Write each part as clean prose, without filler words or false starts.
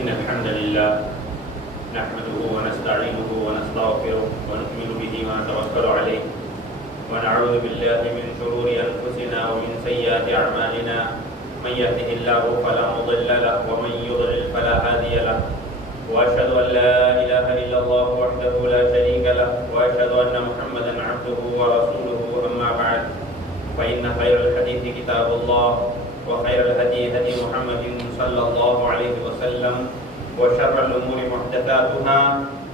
إن الحمد لله نحمده ونستعينه ونستغفره ونؤمن به ونتوكل عليه ونعوذ بالله من شرور أنفسنا ومن سيئات أعمالنا من يهده الله فلا مضل له ومن يضلل فلا هادي له وأشهد أن لا إله إلا الله وحده لا شريك له وأشهد أن محمدا عبده ورسوله أما بعد فإن خير الحديث كتاب الله وخير الهدي هدي محمد صلى الله عليه وسلم وشر الأمور محدثاتها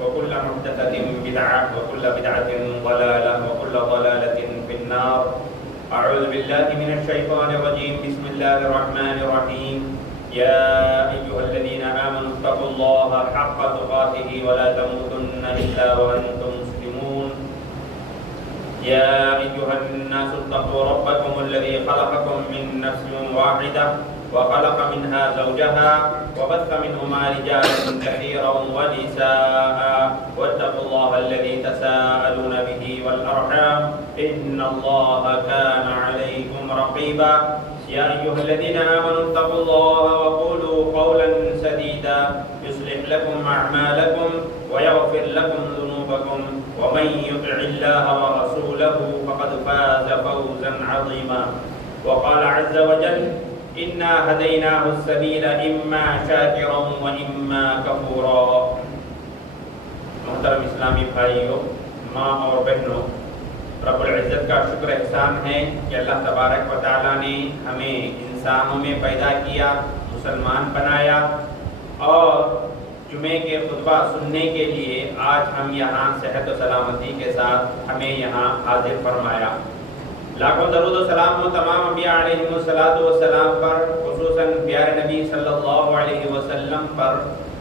وكل محدثة بدعة وكل بدعة ضلالة وكل ضلالة في النار. أعوذ بالله من الشيطان الرجيم. بسم الله الرحمن الرحيم. يا أيها الذين آمنوا اتقوا الله حق تقاته ولا تموتن إلا وأنتم مسلمون. يا أيها الناس اتقوا ربكم الذي خلقكم من نفس واحدة وخلق منها زوجها وبث منهما رجالا كثيرا ونساء واتقوا الله الذي تساءلون به والأرحام إن الله كان عليكم رقيبا. يا أيها الذين آمنوا اتقوا الله وقولوا قولا سديدا يصلح لكم أعمالكم ويغفر لكم ذنوبكم ومن يطع الله ورسوله فقد فاز فوزا عظيما. وقال عز وجل إنا هديناه السبيل إما شاكرا وإما كفورا. محترم اسلامی بھائیوں، ماں اور بہنوں، رب العزت کا شکر احسان ہے کہ اللہ تبارک و تعالیٰ نے ہمیں انسانوں میں پیدا کیا، مسلمان بنایا اور جمعے کے خطبہ سننے کے لیے آج ہم یہاں صحت و سلامتی کے ساتھ ہمیں یہاں حاضر فرمایا. لاکھوں درود و سلام و تمام انبیاء علیہم الصلوۃ والسلام پر، خصوصاً پیارے نبی صلی اللہ علیہ وسلم پر،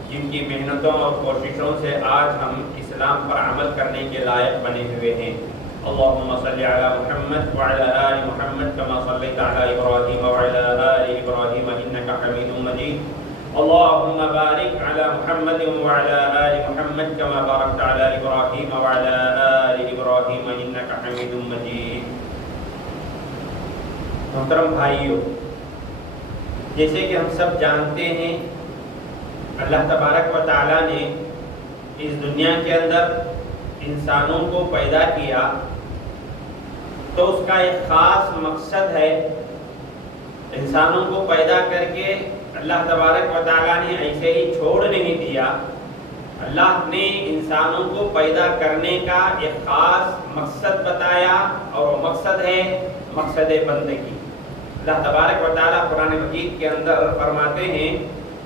جن کی محنتوں اور کوششوں سے آج ہم اسلام پر عمل کرنے کے لائق بنے ہوئے ہیں. اللهم صل على محمد وعلى آل محمد كما صليت على إبراهيم وعلى آل إبراهيم إنك حميد مجيد. اللهم بارك على محمد وعلى آل محمد كما باركت على إبراهيم وعلى آل إبراهيم إنك حميد مجيد. محترم بھائیوں، جیسے کہ ہم سب جانتے ہیں، اللہ تبارک و تعالیٰ نے اس دنیا کے اندر انسانوں کو پیدا کیا تو اس کا ایک خاص مقصد ہے. انسانوں کو پیدا کر کے اللہ تبارک و تعالیٰ نے ایسے ہی چھوڑ نہیں دیا. اللہ نے انسانوں کو پیدا کرنے کا ایک خاص مقصد بتایا اور وہ مقصد ہے مقصد بندگی. اللہ تبارک و تعالیٰ قرآن مجید کے اندر فرماتے ہیں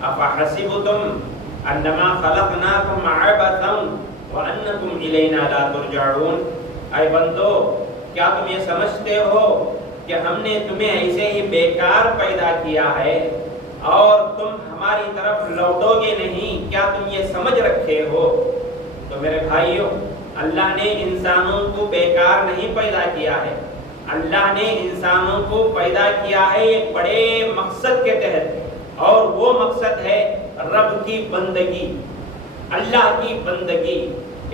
افحسبتم انما خلقناکم عبثا وانکم الینا لا ترجعون. اے بندو، کیا تم یہ سمجھتے ہو کہ ہم نے تمہیں ایسے ہی بیکار پیدا کیا ہے اور تم ہماری طرف لوٹو گے نہیں؟ کیا تم یہ سمجھ رکھے ہو؟ تو میرے بھائیوں، اللہ نے انسانوں کو بیکار نہیں پیدا کیا ہے. اللہ نے انسانوں کو پیدا کیا ہے ایک بڑے مقصد کے تحت، اور وہ مقصد ہے رب کی بندگی، اللہ کی بندگی.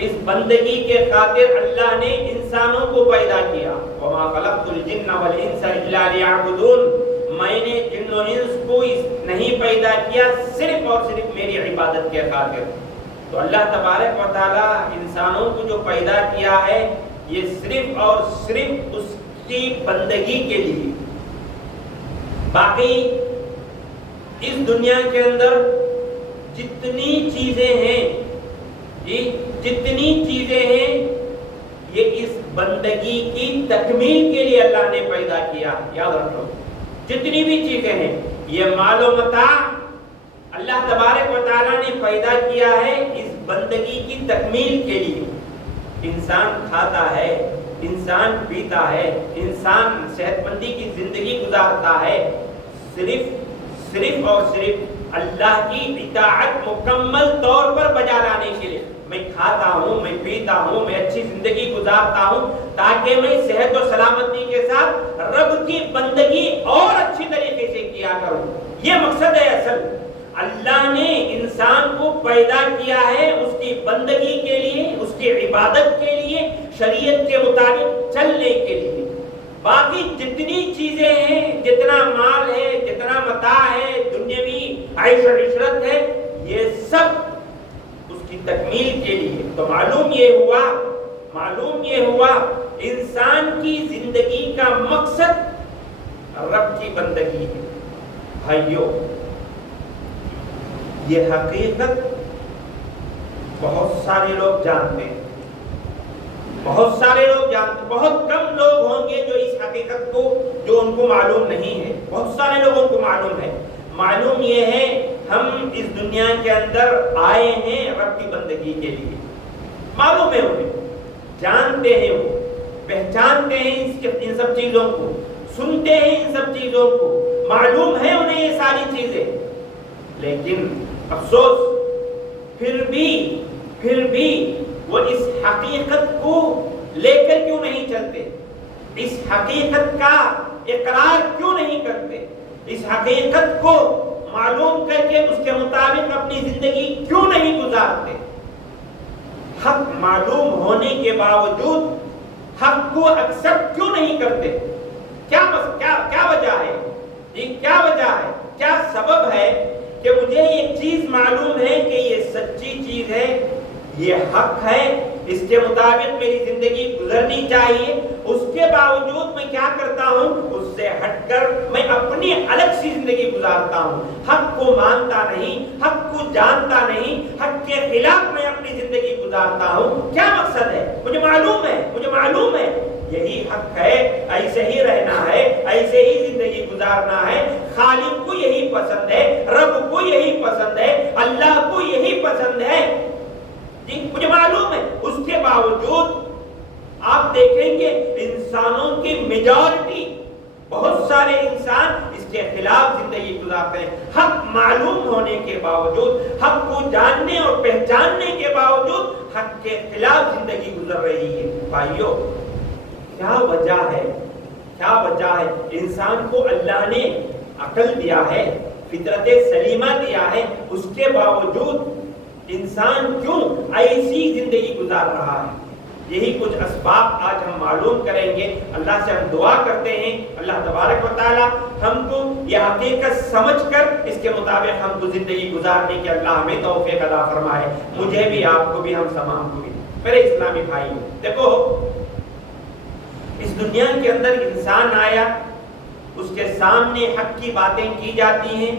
اس بندگی کے خاطر اللہ نے انسانوں کو پیدا کیا. وما خلقت الجن والانس الا ليعبدون. میں نے جن و انس کو نہیں پیدا کیا صرف اور صرف میری عبادت کے خاطر. تو اللہ تبارک و تعالی انسانوں کو جو پیدا کیا ہے یہ صرف اور صرف اس کی بندگی کے لیے. باقی اس دنیا کے اندر جتنی چیزیں ہیں، جتنی چیزیں ہیں، یہ اس بندگی کی تکمیل کے لیے اللہ نے پیدا کیا. یاد رکھو، جتنی بھی چیزیں ہیں، یہ مال و متاع اللہ تبارک و تعالیٰ نے پیدا کیا ہے اس بندگی کی تکمیل کے لیے. انسان کھاتا ہے، انسان پیتا ہے، انسان صحت مندی کی زندگی گزارتا ہے صرف اور صرف اللہ کی اطاعت مکمل طور پر بجا لانے کے لیے. میں کھاتا ہوں، میں پیتا ہوں، میں اچھی زندگی گزارتا ہوں تاکہ میں صحت و سلامتی کے ساتھ رب کی بندگی اور اچھی طریقے سے کیا کروں. یہ مقصد ہے اصل. اللہ نے انسان کو پیدا کیا ہے اس کی بندگی کے لیے، اس کی عبادت کے لیے، شریعت کے مطابق چلنے کے لیے. باقی جتنی چیزیں ہیں، جتنا مال ہے، جتنا متاع ہے، دنیاوی عیش و عشرت ہے، یہ سب اس کی تکمیل کے لیے. تو معلوم یہ ہوا انسان کی زندگی کا مقصد رب کی بندگی ہے. بھائیو، یہ حقیقت بہت سارے لوگ جانتے ہیں، بہت کم لوگ ہوں گے جو اس حقیقت کو، جو ان کو معلوم نہیں ہے. بہت سارے لوگوں کو معلوم ہے. معلوم یہ ہے ہم اس دنیا کے اندر آئے ہیں رب کی بندگی کے لیے. معلوم ہے انہیں، جانتے ہیں، وہ پہچانتے ہیں ان سب چیزوں کو، سنتے ہیں ان سب چیزوں کو، معلوم ہے انہیں یہ ساری چیزیں. لیکن افسوس پھر بھی وہ اس حقیقت کو لے کر کیوں نہیں چلتے؟ اس حقیقت کا اقرار کیوں نہیں کرتے؟ اس حقیقت کو معلوم کر کے اس کے مطابق اپنی زندگی کیوں نہیں گزارتے؟ حق معلوم ہونے کے باوجود حق کو ایکسپٹ کیوں نہیں کرتے؟ کیا وجہ ہے؟ کیا وجہ ہے؟ کیا سبب ہے کہ مجھے یہ چیز معلوم ہے کہ یہ سچی چیز ہے، یہ حق ہے، اس کے مطابق میری زندگی گزرنی چاہیے، اس کے باوجود میں کیا کرتا ہوں؟ اس سے ہٹ کر میں اپنی الگ سی زندگی گزارتا ہوں. حق کو مانتا نہیں، حق کو جانتا نہیں، حق کے خلاف میں اپنی زندگی گزارتا ہوں. کیا مقصد ہے؟ مجھے معلوم ہے یہی حق ہے، ایسے ہی رہنا ہے، ایسے ہی زندگی گزارنا ہے. خالق کو یہی پسند ہے، رب کو یہی پسند ہے، اللہ کو یہی پسند ہے. جی مجھے معلوم ہے. اس کے باوجود آپ دیکھیں گے انسانوں کی میجورٹی، بہت سارے انسان اس کے خلاف زندگی گزارتے ہیں. حق معلوم ہونے کے باوجود، حق کو جاننے اور پہچاننے کے باوجود حق کے خلاف زندگی گزر رہی ہے. بھائیو، کیا وجہ ہے؟ انسان کو اللہ نے عقل دیا ہے، فطرت سلیمہ دیا ہے، اس کے باوجود انسان کیوں ایسی زندگی گزار رہا ہے؟ یہی کچھ اسباب آج ہم معلوم کریں گے. اللہ سے ہم دعا کرتے ہیں اللہ تبارک و تعالی ہم کو یہ حقیقت سمجھ کر اس کے مطابق ہم کو زندگی گزارنے کی اللہ ہمیں توفیق عطا فرمائے. مجھے بھی، آپ کو بھی، ہم تمام کو بھی. میرے اسلامی بھائی، دیکھو اس دنیا کے اندر انسان آیا، اس کے سامنے حق کی باتیں کی جاتی ہیں،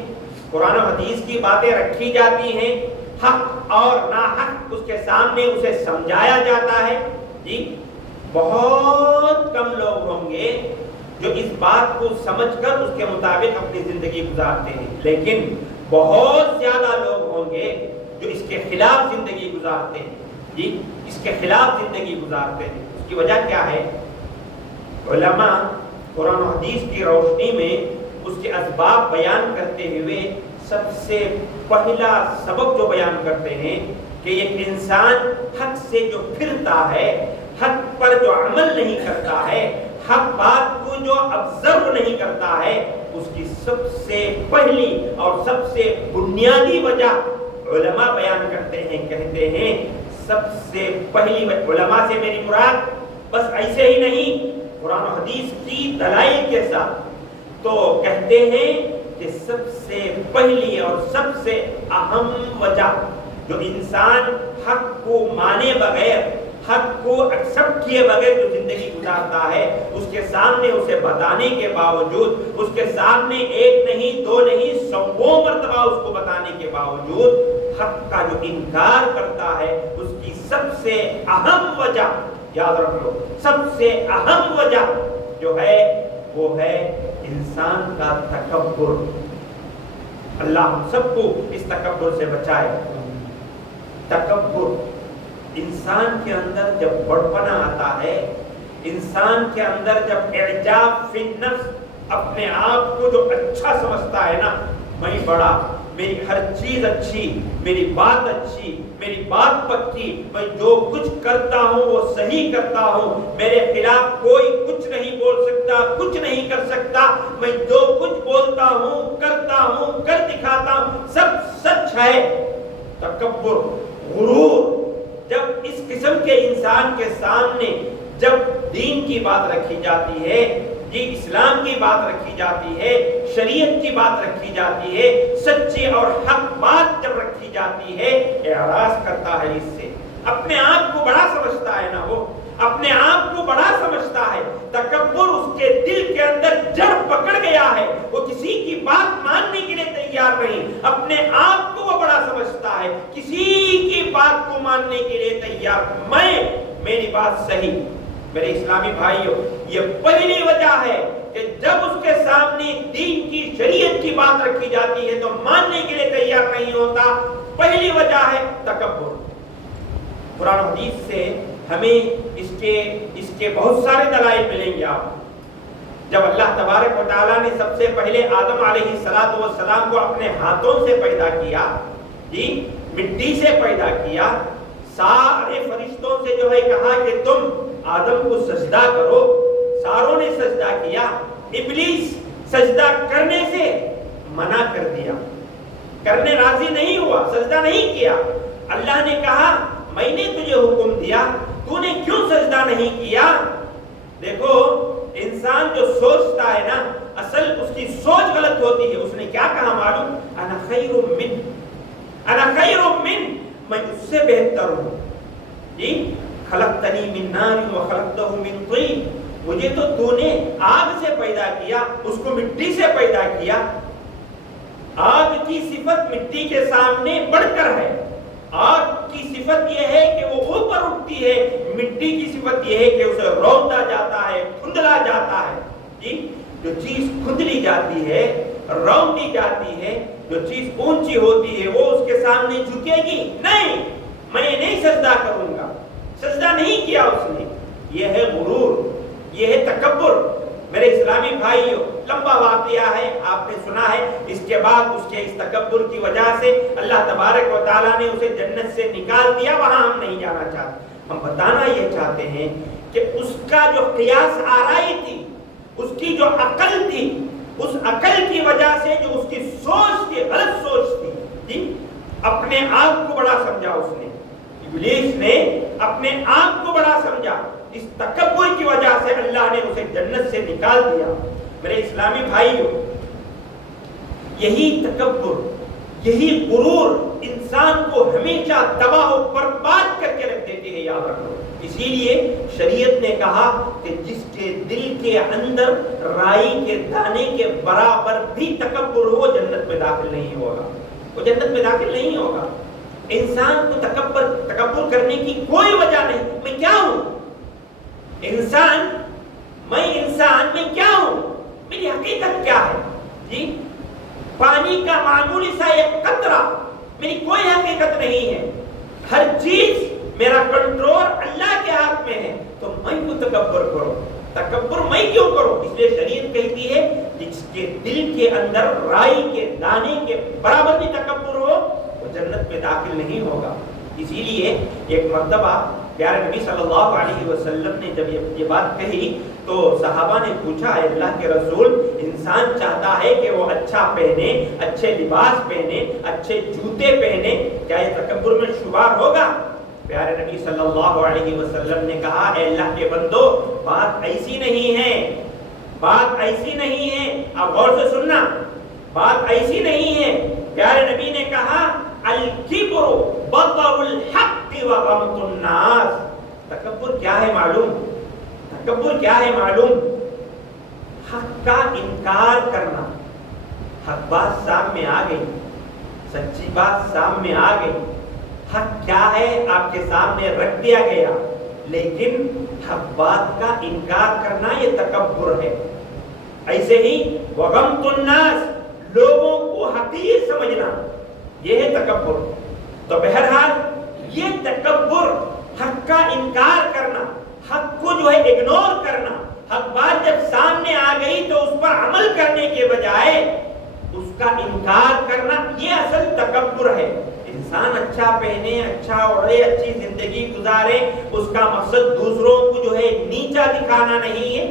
قرآن و حدیث کی باتیں رکھی جاتی ہیں، حق اور ناحق اس کے سامنے اسے سمجھایا جاتا ہے. جی بہت کم لوگ ہوں گے جو اس بات کو سمجھ کر اس کے مطابق اپنی زندگی گزارتے ہیں، لیکن بہت زیادہ لوگ ہوں گے جو اس کے خلاف زندگی گزارتے ہیں. جی اس کے خلاف زندگی گزارتے ہیں. اس کی وجہ کیا ہے؟ علماء قرآن و حدیث کی روشنی میں اس کے اسباب بیان کرتے ہوئے سب سے پہلا سبب جو بیان کرتے ہیں کہ ایک انسان حق سے جو پھرتا ہے، حق پر جو عمل نہیں کرتا ہے، حق بات کو جو ابزرو نہیں کرتا ہے، اس کی سب سے پہلی اور سب سے بنیادی وجہ علماء بیان کرتے ہیں. کہتے ہیں سب سے پہلی علماء سے میری مراد بس ایسے ہی نہیں، قرآن و حدیث کی دلائل کے ساتھ، تو کہتے ہیں کہ سب سے پہلی اور سب سے اہم وجہ جو انسان حق کو مانے بغیر، حق کو ایکسپٹ کیے بغیر جو زندگی گزارتا ہے، اس کے سامنے اسے بتانے کے باوجود، اس کے سامنے ایک نہیں دو نہیں 100 مرتبہ اس کو بتانے کے باوجود حق کا جو انکار کرتا ہے، اس کی سب سے اہم وجہ، یاد رکھ لو، سب سے اہم وجہ جو ہے وہ ہے انسان کا تکبر. اللہ ہم سب کو اس تکبر سے بچائے. تکبر انسان کے اندر جب بڑپنا آتا ہے، انسان کے اندر جب اعجاب فی النفس، اپنے آپ کو جو اچھا سمجھتا ہے نا، میں بڑا، میری ہر چیز اچھی، میری بات اچھی، میری بات پکی، میں جو کچھ کرتا ہوں وہ صحیح کرتا ہوں، میرے خلاف کوئی کچھ نہیں بول سکتا، کچھ نہیں کر سکتا، میں جو کچھ بولتا ہوں، کرتا ہوں، کر دکھاتا ہوں، سب سچ ہے. تکبر، غرور، جب اس قسم کے انسان کے سامنے جب دین کی بات رکھی جاتی ہے، جی اسلام کی بات رکھی جاتی ہے، شریعت کی بات رکھی جاتی ہے، سچی اور حق بات جب رکھی رکھی جاتی ہے، اعراض کرتا ہے اس سے، اپنے آپ کو بڑا سمجھتا ہے نا، وہ اپنے آپ کو بڑا سمجھتا ہے، تکبر اس کے دل کے اندر جڑ پکڑ گیا ہے، وہ کسی کی بات ماننے کے لیے تیار نہیں، اپنے آپ کو وہ بڑا سمجھتا ہے، کسی کی بات کو ماننے کے لیے تیار، میری بات صحیح۔ میرے اسلامی بھائیوں، یہ پہلی وجہ ہے کہ جب اس کے سامنے دین کی شریعت کی بات رکھی جاتی ہے تو ماننے کے لیے تیار نہیں ہوتا، پہلی وجہ ہے تکبر۔ قرآن حدیث سے ہمیں اس کے بہت سارے دلائل ملیں گے۔ آپ جب اللہ تبارک و تعالیٰ نے سب سے پہلے آدم علیہ السلام کو اپنے ہاتھوں سے پیدا کیا، مٹی سے پیدا کیا، سارے فرشتوں سے جو ہے کہا کہ تم آدم کو سجدہ کرو، ساروں نے سجدہ کیا، ابلیس سجدہ کرنے سے منع کر دیا، کرنے راضی نہیں ہوا، سجدہ نہیں کیا۔ اللہ نے کہا میں نے تجھے حکم دیا، تو نے کیوں سجدہ نہیں کیا؟ دیکھو انسان جو سوچتا ہے نا، اصل اس کی سوچ غلط ہوتی ہے۔ اس نے کیا کہا معلوم؟ انا خیر من، انا خیر من، میں اس سے بہتر ہوں، خلقتنی من نار وخلقتہ من طین، مجھے تو نے آگ سے پیدا کیا، اس کو مٹی سے پیدا کیا۔ آگ کی صفت مٹی کے سامنے بڑھ کر ہے، آگ کی صفت یہ ہے کہ وہ اوپر اٹھتی ہے، مٹی کی صفت یہ ہے کہ اسے روندا جاتا ہے، کھندلا جاتا ہے۔ جو چیز کھندلی جاتی ہے، روندی جاتی ہے، جو چیز اونچی ہوتی ہے، وہ اس کے سامنے جھکے گی نہیں، میں نہیں سجدہ کروں گا، سجدہ نہیں کیا اس نے۔ یہ ہے غرور، یہ ہے تکبر۔ میرے اسلامی بھائیوں، لمبا واقعہ ہے، آپ نے سنا ہے۔ اس کے بعد اس کے اس تکبر کی وجہ سے اللہ تبارک و تعالیٰ نے اسے جنت سے نکال دیا، وہاں ہم نہیں جانا چاہتے۔ ہم بتانا یہ چاہتے ہیں کہ اس کا جو قیاس آرائی تھی، اس کی جو عقل تھی، اس عقل کی وجہ سے جو اس کی سوچ تھی، غلط سوچ تھی، اپنے آپ کو بڑا سمجھا اس نے، ابلیس نے اپنے آپ کو بڑا سمجھا، اس تکبر کی وجہ سے اللہ نے اسے جنت سے نکال دیا۔ میرے اسلامی بھائیوں، یہی تکبر، یہی غرور انسان کو ہمیشہ تباہ و برباد کر کے رکھ دیتے ہیں، یاد رکھو۔ اسی لیے شریعت نے کہا کہ جس کے دل کے اندر رائی کے دانے کے برابر بھی تکبر ہو، جنت میں داخل نہیں ہوگا، وہ جنت میں داخل نہیں ہوگا۔ انسان کو تکبر کرنے کی کوئی وجہ نہیں۔ میں کیا ہوں؟ میں کیا ہوں؟ میری حقیقت کیا ہے؟ پانی کا معمولی سا ایک قطرہ، میری کوئی حقیقت نہیں ہے۔ ہر چیز میرا کنٹرول اللہ کے ہاتھ میں ہے، تو میں کو تکبر کرو۔ تکبر میں کیوں کروں؟ اس لیے شریعت کہتی ہے جس کے دل کے اندر رائی کے دانے کے برابر بھی تکبر ہو، وہ جنت میں داخل نہیں ہوگا۔ اسی لیے ایک مرتبہ پیارے نبی صلی اللہ علیہ وسلم نے جب یہ بات کہی تو صحابہ نے پوچھا، اے اللہ کے رسول، انسان چاہتا ہے کہ وہ اچھا پہنے، اچھے لباس پہنے، اچھے جوتے پہنے، کیا یہ تکبر میں شمار ہوگا؟ پیارے نبی صلی اللہ علیہ وسلم نے کہا، اے اللہ کے بندو، بات ایسی نہیں ہے، بات ایسی نہیں ہے۔ آپ غور سے سننا، بات ایسی نہیں ہے۔ پیارے نبی نے کہا، الکبر بطر الحق وغمط الناس۔ تکبر کیا ہے معلوم؟ تکبر کیا ہے معلوم؟ حق کا انکار کرنا۔ حق بات سامنے آ گئی، سچی بات سامنے آ گئی، حق کیا ہے آپ کے سامنے رکھ دیا گیا، لیکن حق بات کا انکار کرنا یہ تکبر ہے۔ ایسے ہی وغمط الناس، لوگوں کو حقیر سمجھنا، یہ ہے تکبر۔ تو بہرحال یہ تکبر، حق کا انکار کرنا، حق کو جو ہے اگنور کرنا، حق بات جب سامنے آ گئی تو اس پر عمل کرنے کے بجائے اس کا انکار کرنا، یہ اصل تکبر ہے۔ انسان اچھا پہنے، اچھا اوڑھے، اچھی زندگی گزارے، اس کا مقصد دوسروں کو جو ہے نیچا دکھانا نہیں ہے،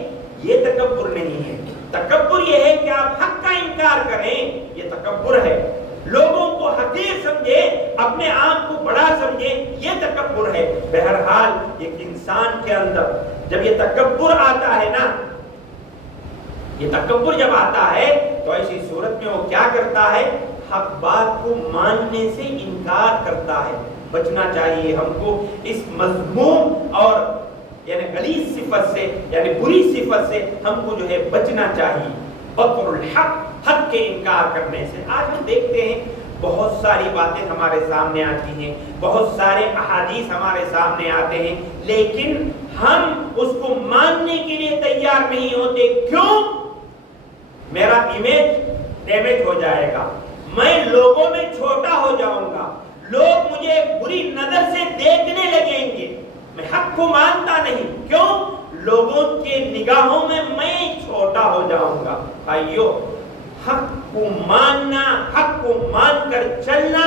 یہ تکبر نہیں ہے۔ تکبر یہ ہے کہ آپ حق کا انکار کریں، یہ تکبر ہے۔ لوگوں کو حقیر سمجھے، اپنے آپ کو بڑا سمجھے، یہ تکبر ہے۔ بہرحال ایک انسان کے اندر جب یہ تکبر آتا ہے نا، یہ تکبر جب آتا ہے تو ایسی صورت میں وہ کیا کرتا ہے؟ حق بات کو ماننے سے انکار کرتا ہے. بچنا چاہیے ہم کو اس مذموم اور یعنی غلیظ صفت سے، یعنی بری صفت سے ہم کو جو ہے بچنا چاہیے. بطر الحق، حق کے انکار کرنے سے. آج ہم دیکھتے ہیں بہت ساری باتیں ہمارے سامنے آتی ہیں، بہت سارے احادیث ہمارے سامنے آتے ہیں، لیکن ہم اس کو ماننے کے لیے تیار نہیں ہوتے. کیوں؟ میرا امیج ڈیمیج ہو جائے گا، میں لوگوں میں چھوٹا ہو جاؤں گا، لوگ مجھے بری نظر سے دیکھنے لگیں گے. میں حق کو مانتا نہیں. کیوں؟ لوگوں کے نگاہوں میں چھوٹا ہو جاؤں گا. بھائیو، حق کو ماننا، حق کو مان کر چلنا،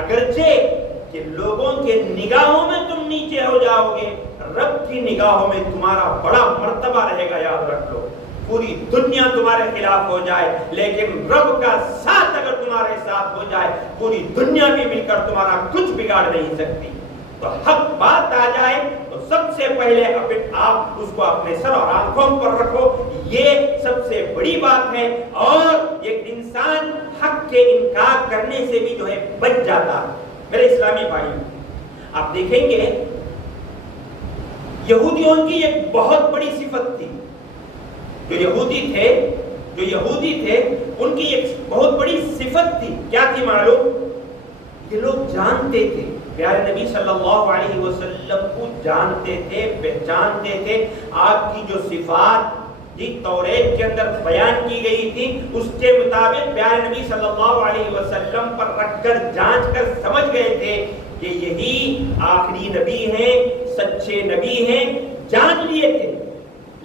اگرچہ کہ لوگوں کے نگاہوں میں تم نیچے ہو جاؤ گے، رب کی نگاہوں میں تمہارا بڑا مرتبہ رہے گا. یاد رکھ لو، پوری دنیا تمہارے خلاف ہو جائے لیکن رب کا ساتھ اگر تمہارے ساتھ ہو جائے، پوری دنیا بھی مل کر تمہارا کچھ بگاڑ نہیں سکتی. تو حق بات آ جائے تو سب سے پہلے آپ اس کو اپنے سر اور آنکھوں پر رکھو. یہ سب سے بڑی بات ہے. اور ایک انسان حق کے انکار کرنے سے بھی جو ہے بچ جاتا ہے. میرے اسلامی بھائی، آپ دیکھیں گے یہودیوں کی ایک بہت بڑی صفت تھی. جو یہودی تھے ان کی ایک بہت بڑی صفت تھی. کیا تھی معلوم؟ یہ لوگ جانتے تھے، پیارے نبی صلی اللہ علیہ وسلم کو جانتے تھے، پہچانتے تھے. آپ کی جو صفات توریت کے اندر بیان کی گئی تھی اس کے مطابق پیارے نبی صلی اللہ علیہ وسلم پر رکھ کر جانچ کر سمجھ گئے تھے کہ یہی آخری نبی ہیں، سچے نبی ہیں. جان لیے تھے.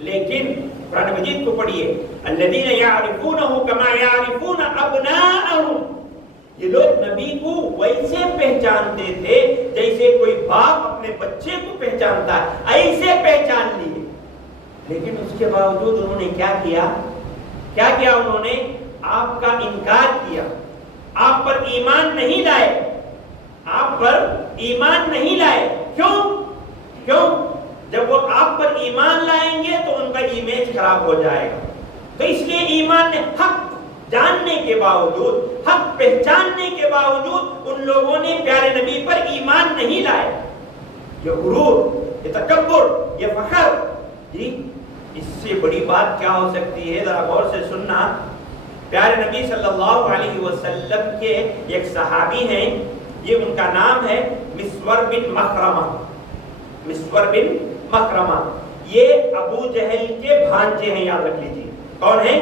لیکن قرآن مجید کو پڑھیے، الذین یعرفونہ کما یعرفون ابناءہم. یہ لوگ نبی کو ویسے پہچانتے تھے جیسے کوئی باپ اپنے بچے کو پہچانتا ہے، ایسے پہچان لیے. لیکن اس کے باوجود انہوں نے کیا کیا؟ انہوں نے آپ کا انکار کیا، آپ پر ایمان نہیں لائے. کیوں؟ جب وہ آپ پر ایمان لائیں گے تو ان کا امیج خراب ہو جائے گا. تو اس لیے ایمان نے حق جاننے کے باوجود، حق پہچاننے کے باوجود ان لوگوں نے پیارے نبی پر ایمان نہیں لائے. یہ غرور، یہ تکبر، یہ فخر، اس سے بڑی بات کیا ہو سکتی ہے؟ ذرا غور سے سننا. پیارے نبی صلی اللہ علیہ وسلم کے ایک صحابی ہیں، یہ ان کا نام ہے مسور بن مخرمہ. یہ ابو جہل کے بھانجے ہیں. یاد رکھ لیجیے کون ہیں؟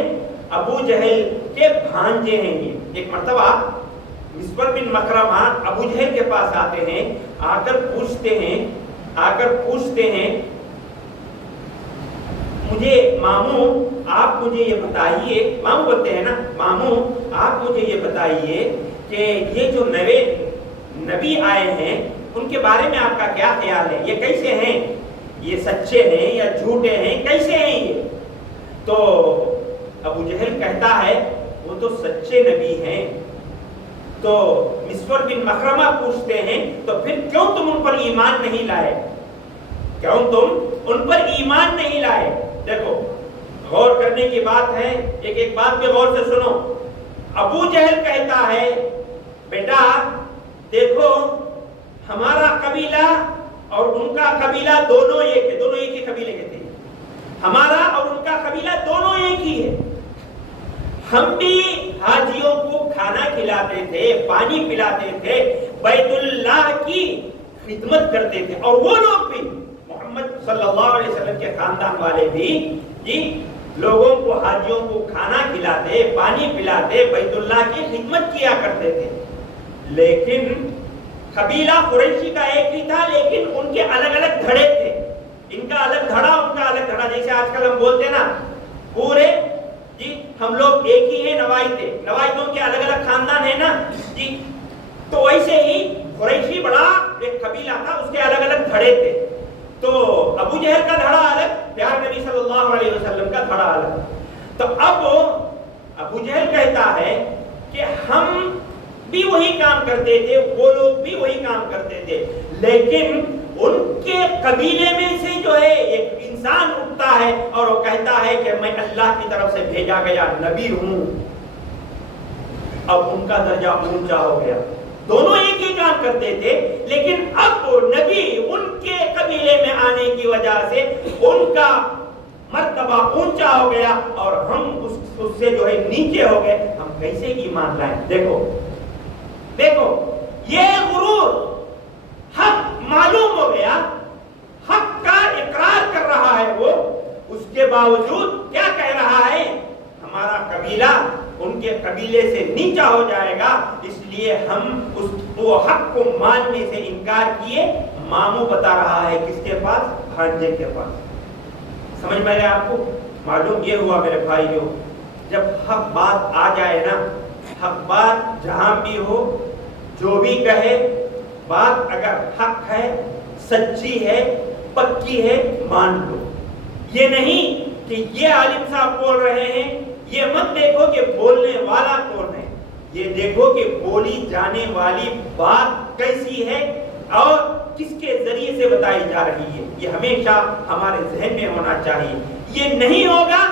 ابو جہل کے بھانجے ہیں. یہ ایک مرتبہ مسور بن مخرمہ ابو جہل کے پاس آتے ہیں، آ کر پوچھتے ہیں مجھے ماموں آپ مجھے یہ بتائیے، ماموں بولتے ہیں نا، ماموں آپ مجھے یہ بتائیے کہ یہ جو نئے نبی آئے ہیں ان کے بارے میں آپ کا کیا خیال ہے؟ یہ کیسے ہیں؟ یہ سچے ہیں یا جھوٹے ہیں؟ کیسے ہیں یہ؟ تو ابو جہل کہتا ہے وہ تو سچے نبی ہیں. تو مسور بن مخرمہ پوچھتے ہیں تو پھر کیوں تم ان پر ایمان نہیں لائے؟ دیکھو، غور کرنے کی بات ہے. ایک بات پہ غور سے سنو. ابو جہل کہتا ہے بیٹا دیکھو، ہمارا قبیلہ اور ان کا قبیلہ دونوں ایک ہے، دونوں ایک ہی قبیلے کے تھے. ہمارا اور ان کا قبیلہ دونوں ایک ہی ہے. ہم بھی حاجیوں کو کھانا کھلاتے تھے، پانی پلاتے تھے، بیت اللہ کی خدمت کرتے تھے. اور وہ لوگ بھی، محمد صلی اللہ علیہ وسلم کے خاندان والے بھی لوگوں کو، حاجیوں کو کھانا کھلاتے، پانی پلاتے، بیت اللہ کی خدمت کیا کرتے تھے. لیکن قبیلہ قریشی کا ایک ہی تھا، لیکن ان کے الگ الگ دھڑے تھے. ان کا الگ دھڑا، ان کا الگ دھڑا. جیسے آج کل ہم بولتے ہیں نا پورے ہم لوگ ایک ہی ہیں، نوائتوں کے الگ الگ خاندان ہیں نا تو ویسے ہی قریشی بڑا ایک قبیلہ تھا، اس کے الگ الگ دھڑے تھے. تو ابو جہل کا دھڑا الگ، پیارے نبی صلی اللہ علیہ وسلم کا دھڑا الگ. تو اب ابو جہل کہتا ہے کہ ہم بھی وہی کام کرتے تھے، وہ لوگ بھی وہی کام کرتے تھے، لیکن ان کے قبیلے میں سے جو ہے ایک انسان اٹھتا ہے اور وہ کہتا ہے کہ میں اللہ کی طرف سے بھیجا گیا نبی ہوں. اب ان کا درجہ اونچا ہو گیا. دونوں ایک ہی کام کرتے تھے، لیکن اب نبی ان کے قبیلے میں آنے کی وجہ سے ان کا مرتبہ اونچا ہو گیا اور ہم اس سے جو ہے نیچے ہو گئے. ہم کیسے ایمان لائیں؟ دیکھو یہ غرور، حق معلوم ہو گیا، حق کا اقرار کر رہا ہے وہ، اس کے باوجود کیا کہہ رہا ہے؟ ہمارا قبیلہ ان کے قبیلے سے نیچا ہو جائے گا، اس لیے ہم وہ حق کو ماننے سے انکار کیے. ماموں بتا رہا ہے کس کے پاس؟ بھانجے کے پاس. سمجھ میں آیا آپ کو؟ معلوم یہ ہوا میرے بھائیوں، جب حق بات آ جائے نا، حق بات جہاں بھی ہو، جو بھی کہے، بات اگر حق ہے، سچی ہے، پکی ہے، مان لو. یہ نہیں کہ یہ عالم صاحب بول رہے ہیں، یہ مت دیکھو کہ بولنے والا کون ہے، یہ دیکھو کہ بولی جانے والی بات کیسی ہے اور کس کے ذریعے سے بتائی جا رہی ہے. یہ ہمیشہ ہمارے ذہن میں ہونا چاہیے. یہ نہیں ہوگا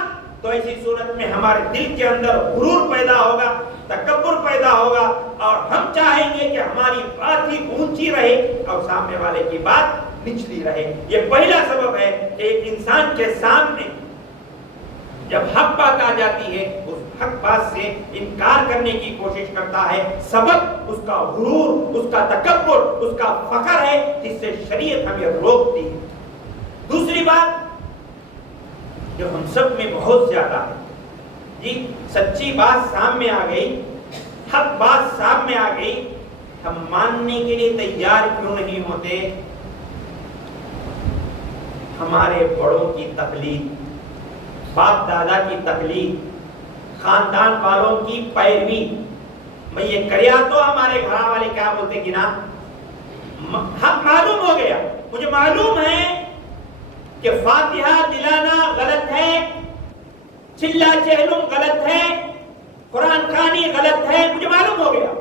تو ایسی صورت میں ہمارے دل کے اندر غرور پیدا ہوگا، تکبر پیدا ہوگا، اور ہم چاہیں گے کہ ہماری بات ہی اونچی رہے اور سامنے والے کی بات نچلی رہے. یہ پہلا سبب ہے کہ ایک انسان کے سامنے جب حق بات آ جاتی ہے، اس حق بات سے انکار کرنے کی کوشش کرتا ہے. سبب اس کا غرور، اس کا تکبر، اس کا فخر ہے، جس سے شریعت ہمیں روکتی ہے. دوسری بات جو ہم سب میں بہت زیادہ ہے، جی سچی بات سامنے آ گئی، حق بات سامنے آ گئی، ہم ماننے کے لیے تیار کیوں نہیں ہوتے؟ ہمارے بڑوں کی تقلید، باپ دادا کی تقلید، خاندان والوں کی پیروی. میں یہ کریا تو ہمارے گھر والے کیا بولتے کہ نا، حق معلوم ہو گیا، مجھے معلوم ہے کہ فاتحہ دلانا غلط ہے، چلا چہلم غلط ہے، قرآن خوانی غلط ہے، مجھے معلوم ہو گیا،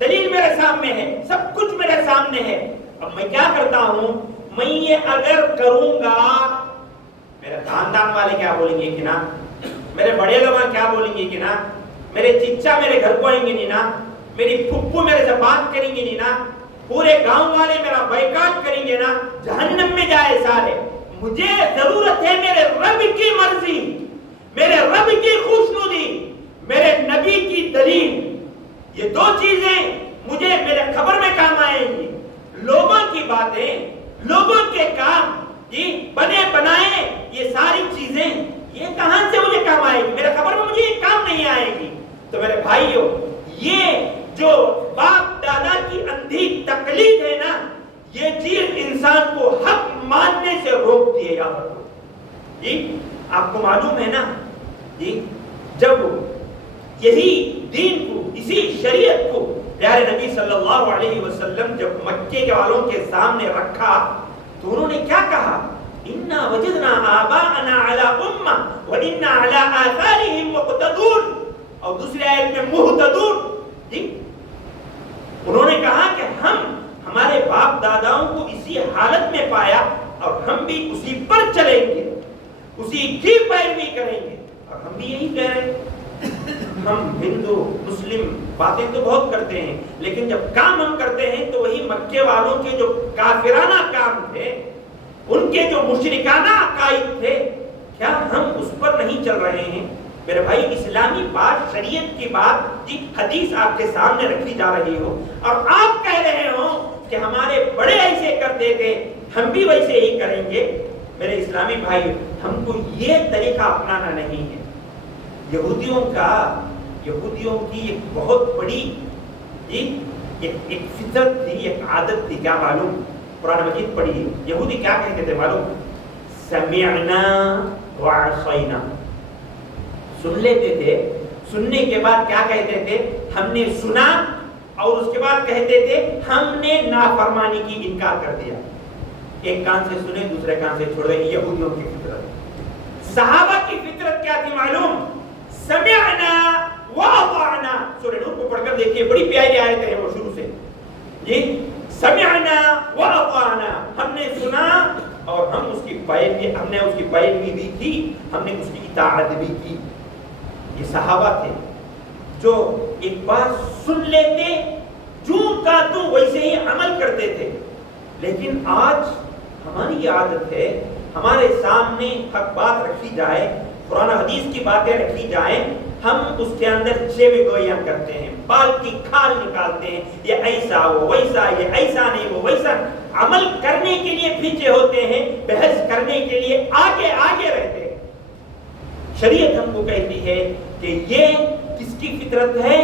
دلیل میرے سامنے ہے، سب کچھ میرے سامنے ہے. اب میں کیا کرتا ہوں؟ میں یہ اگر کروں گا، میرے خاندان والے کیا بولیں گے کہ نا، میرے بڑے لوگ کیا بولیں گے کہ نا، میرے چچا میرے گھر کو آئیں گے نہیں نا، میری پھپھو میرے سے بات کریں گے نہیں نا، پورے گاؤں والے میرا بائیکاٹ کریں گے نا، جہنم میں جائے سارے. مجھے ضرورت ہے میرے رب کی مرضی، میرے رب کی خوشنودی، میرے نبی کی دلیل. یہ دو چیزیں مجھے میرے خبر میں کام آئیں گی. لوگوں کی باتیں، لوگوں کے کام، جی بنے بنائے یہ ساری چیزیں، یہ کہاں سے مجھے کام آئے گی؟ میرے خبر میں مجھے یہ کام نہیں آئے گی. تو میرے بھائیوں، یہ جو باپ دادا کی اندھی تقلید ہے نا، یہ چیز انسان کو حق ماننے سے روکتی ہے. یاد رکھو جی، آپ کو معلوم ہے نا جی، جب یہی دین کو، اسی شریعت کو پیارے نبی صلی اللہ علیہ وسلم جب مکے کے والوں کے سامنے رکھا تو انہوں نے کیا کہا؟ اِنَّا وَجَدْنَا آبَاءَنَا عَلَىٰ أُمَّةٍ وَإِنَّا عَلَىٰ آثَارِهِمْ مُقْتَدُونَ. اور دوسری آیت میں مُہْتَدُونَ. جی انہوں نے کہا کہ ہم ہمارے باپ داداؤں کو اسی حالت میں پایا اور ہم بھی اسی پر چلیں گے، اسی کی پیروی کریں گے. اور ہم بھی یہی کہہ رہے ہیں. ہم ہندو مسلم باتیں تو بہت کرتے ہیں، لیکن جب کام ہم کرتے ہیں تو وہی مکے والوں کے جو کافرانہ کام تھے، ان کے جو مشرکانہ عقائد تھے، کیا ہم اس پر نہیں چل رہے ہیں؟ میرے بھائی، اسلامی بات، شریعت کی بات، جی حدیث آپ کے سامنے رکھی جا رہی ہو اور آپ کہہ رہے ہو کہ ہمارے بڑے ایسے کرتے تھے، ہم بھی ویسے ہی کریں گے. میرے اسلامی بھائی، ہم کو یہ طریقہ اپنانا نہیں ہے. یہودیوں کی ایک بہت بڑی ایک فطرت تھی، ایک عادت تھی. کیا معلوم؟ قرآن مجید پڑھیے، یہودی کیا کہتے تھے معلوم؟ سمعنا وعصینا. سن لیتے تھے، سننے کے بعد کیا کہتے تھے؟ ہم نے سنا، اور اس کے بعد کہتے تھے ہم نے نافرمانی کی، انکار کر دیا. ایک کان سے سنے، دوسرے کان سے چھوڑ دیں. یہودیوں کی فطرت. صحابہ کی فطرت کیا تھی معلوم؟ سمعنا واطعنا. سورہ نور کو پڑھ کر دیکھیے، بڑی پیاری آیت ہے وہ شروع سے. جی سمعنا واطعنا، ہم نے سنا اور ہم اس کی پیروی بھی کی، ہم نے اس کی اطاعت بھی کی. یہ صحابہ تھے. جو ایک بات سن لیتے جو کا تو ویسے ہی عمل کرتے تھے، لیکن آج ہماری یہ عادت ہے ہمارے سامنے حق بات رکھی جائے، قرآن حدیث کی باتیں رکھی جائیں، ہم اس کے اندر چیوے گویاں کرتے ہیں، بال کی کھال نکالتے ہیں، یہ ایسا وہ ویسا، یہ ایسا نہیں وہ ویسا، عمل کرنے کے لیے پیچھے ہوتے ہیں، بحث کرنے کے لیے آگے آگے رہتے ہیں۔ شریعت ہم کو کہتی ہے کہ یہ کس کی فطرت ہے؟